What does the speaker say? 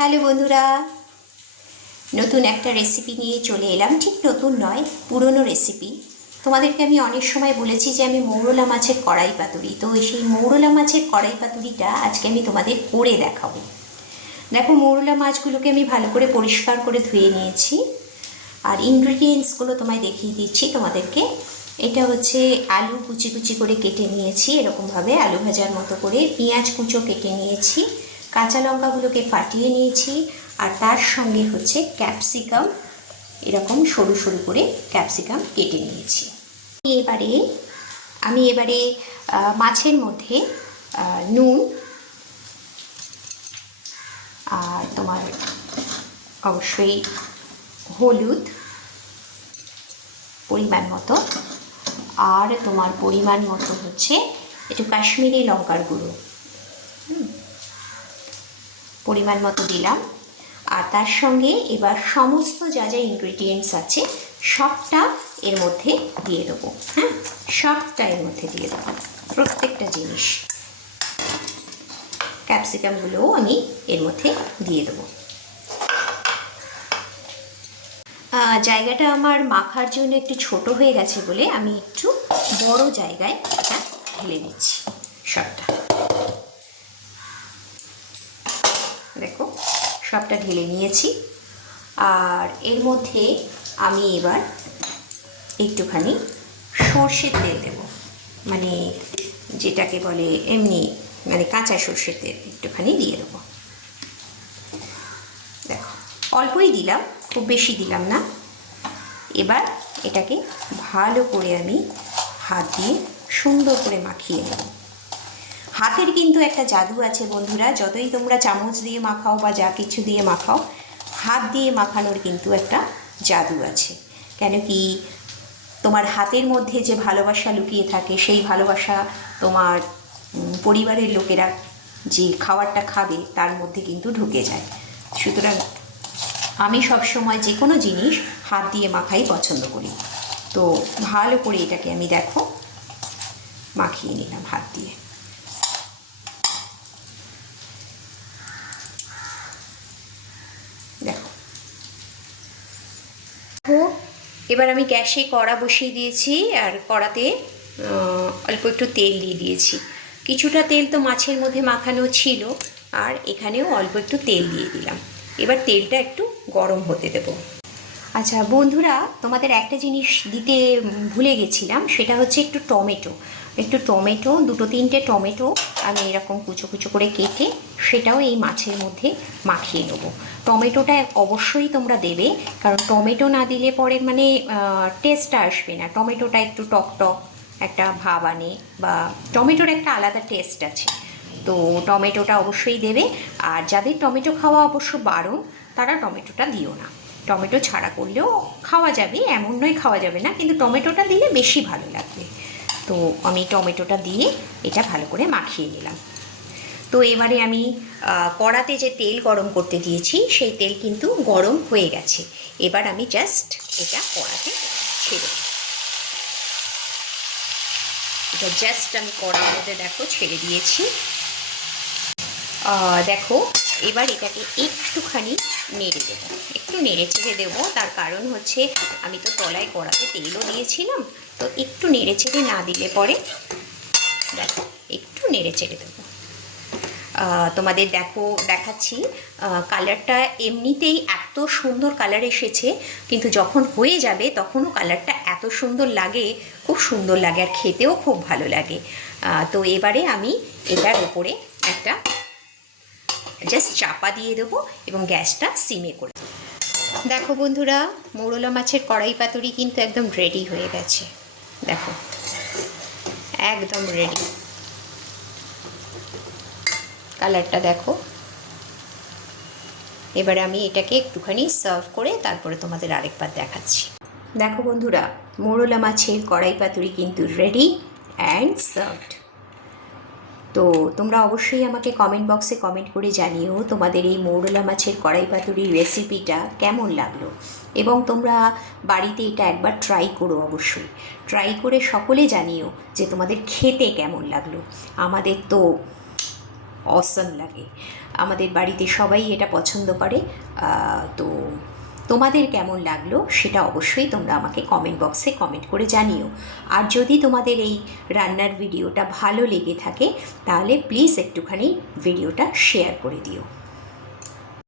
Hello বন্ধুরা, নতুন একটা রেসিপি নিয়ে চলে এলাম। ঠিক নতুন নয়, পুরনো রেসিপি। তোমাদেরকে আমি অনেক সময় বলেছি যে আমি মৌরলা মাছের কড়াই পাতুরি, তো সেই মৌরলা মাছের কড়াই পাতুরিটা আজকে আমি তোমাদের করে দেখাবো। দেখো, মৌরলা মাছগুলোকে আমি ভালো করে পরিষ্কার করে ধুয়ে নিয়েছি, আর ইনগ্রিডিয়েন্টসগুলো তোমায় দেখিয়ে দিচ্ছি তোমাদেরকে। এটা হচ্ছে আলু কুচি কুচি করে কেটে নিয়েছি, এরকমভাবে আলু ভাজার মতো করে। পেঁয়াজ কুচো কেটে নিয়েছি, কাঁচা লঙ্কাগুলোকে ফাটিয়ে নিয়েছি, আর তার সঙ্গে হচ্ছে ক্যাপসিকাম, এরকম সরু সরু করে ক্যাপসিকাম কেটে নিয়েছি। আমি এবারে মাছের মধ্যে নুন আর তোমার অবশ্যই হলুদ পরিমাণ মতো, আর তোমার পরিমাণ মতো হচ্ছে একটু কাশ্মীরি লঙ্কার গুঁড়ো পরিমাণ মতো দিলাম। আর তার সঙ্গে এবার সমস্ত যা যা ইনগ্রিডিয়েন্টস আছে সবটা এর মধ্যে দিয়ে দেবো। হ্যাঁ, সবটা এর মধ্যে দিয়ে দেবো, প্রত্যেকটা জিনিস। ক্যাপসিকামগুলোও আমি এর মধ্যে দিয়ে দেবো। জায়গাটা আমার মাখার জন্য একটু ছোট হয়ে গেছে বলে আমি একটু বড় জায়গায় এটা ঢেলে দিচ্ছি সবটা। দেখো, সবটা ঢেলে নিয়েছি। আর এর মধ্যে আমি এবার একটুখানি সর্ষের তেল দেব, মানে যেটাকে বলে এমনি মানে কাঁচা সর্ষের তেল একটুখানি দিয়ে দেবো। দেখো, অল্পই দিলাম, খুব বেশি দিলাম না। এবার এটাকে ভালো করে আমি হাত দিয়ে সুন্দর করে মাখিয়ে নেব। হাতের কিন্তু একটা জাদু আছে বন্ধুরা, যতই তোমরা চামচ দিয়ে মাখাও বা যা কিছু দিয়ে মাখাও, হাত দিয়ে মাখানোর কিন্তু একটা জাদু আছে। কেন কি, তোমার হাতের মধ্যে যে ভালোবাসা লুকিয়ে থাকে, সেই ভালোবাসা তোমার পরিবারের লোকেরা যে খাবারটা খাবে তার মধ্যে কিন্তু ঢুকে যায়। সুতরাং আমি সবসময় যে কোনো জিনিস হাত দিয়ে মাখাই পছন্দ করি। তো ভালো করে এটাকে আমি দেখো মাখিয়ে নিলাম হাত দিয়ে। দেখো, এবার আমি গ্যাসে কড়া বসিয়ে দিয়েছি, আর কড়াতে অল্প একটু তেল দিয়ে দিয়েছি। কিছুটা তেল তো মাছের মধ্যে মাখানো ছিল, আর এখানেও অল্প একটু তেল দিয়ে দিলাম। এবার তেলটা একটু গরম হতে দেবো। আচ্ছা বন্ধুরা, তোমাদের একটা জিনিস দিতে ভুলে গেছিলাম, সেটা হচ্ছে একটু টমেটো, দুটো তিনটে টমেটো আমি এরকম কুচো কুচো করে কেটে সেটাও এই মাছের মধ্যে মাখিয়ে নেবো। টমেটোটা অবশ্যই তোমরা দেবে, কারণ টমেটো না দিলে পরে মানে টেস্টটা আসবে না। টমেটোটা একটু টক টক একটা ভাব আনে, বা টমেটোর একটা আলাদা টেস্ট আছে। তো টমেটোটা অবশ্যই দেবে। আর যাদের টমেটো খাওয়া অবশ্য বারণ, তারা টমেটোটা দিও না। টমেটো ছাড়া করলেও খাওয়া যাবে, এমন নয় খাওয়া যাবে না, কিন্তু টমেটোটা দিলে বেশি ভালো লাগবে। তো আমি টমেটোটা দিয়ে এটা ভালো করে মাখিয়ে নিলাম। তো এবারে আমি কড়াতে যে তেল গরম করতে দিয়েছি সেই তেল কিন্তু গরম হয়ে গেছে। এবার আমি জাস্ট এটা কড়াতে ছেড়ে দিই। এটা জাস্ট আমি কড়ার মধ্যে দেখো ছেড়ে দিয়েছি। দেখো, এবার এটাকে একটুখানি নেড়ে দেবো, একটু নেড়ে চেড়ে দেবো। তার কারণ হচ্ছে আমি তো তলায় কড়াতে তেলও দিয়েছিলাম, তো একটু নেড়ে চেড়ে না দিলে পরে দেখো একটু নেড়ে চেড়ে দেবো। তোমাদের দেখো দেখাচ্ছি, কালারটা এমনিতেই এত সুন্দর কালার এসেছে, কিন্তু যখন হয়ে যাবে তখনও কালারটা এত সুন্দর লাগে, খুব সুন্দর লাগে, আর খেতেও খুব ভালো লাগে। তো এবারে আমি এটার ওপরে একটা জাস্ট চাপা দিয়ে দেবো এবং গ্যাসটা সিমে করে। দেখো বন্ধুরা, মৌরলা মাছের কড়াই পাতুরি কিন্তু একদম রেডি হয়ে গেছে। দেখো, একদম রেডি। কালারটা দেখো। এবার আমি এটাকে একটুখানি সার্ভ করে তারপরে তোমাদের আরেকবার দেখাচ্ছি। দেখো বন্ধুরা, মৌরলা মাছের কড়াই পাতুরি কিন্তু রেডি অ্যান্ড সার্ভড। তো তোমরা অবশ্যই আমাকে কমেন্ট বক্সে কমেন্ট করে জানিও তোমাদের এই মৌরলা মাছের কড়াই পাতুরির রেসিপিটা কেমন লাগলো, এবং তোমরা বাড়িতে এটা একবার ট্রাই করো। অবশ্যই ট্রাই করে সকলে জানিও যে তোমাদের খেতে কেমন লাগলো। আমাদের তো অসম লাগে। আমাদের বাড়িতে সবাই এটা পছন্দ করে। তো তোমাদের কেমন লাগলো সেটা অবশ্যই তোমরা আমাকে কমেন্ট বক্সে কমেন্ট করে জানিও। আর যদি তোমাদের এই রান্নার ভিডিওটা ভালো লেগে থাকে তাহলে প্লিজ একটুখানি ভিডিওটা শেয়ার করে দিও।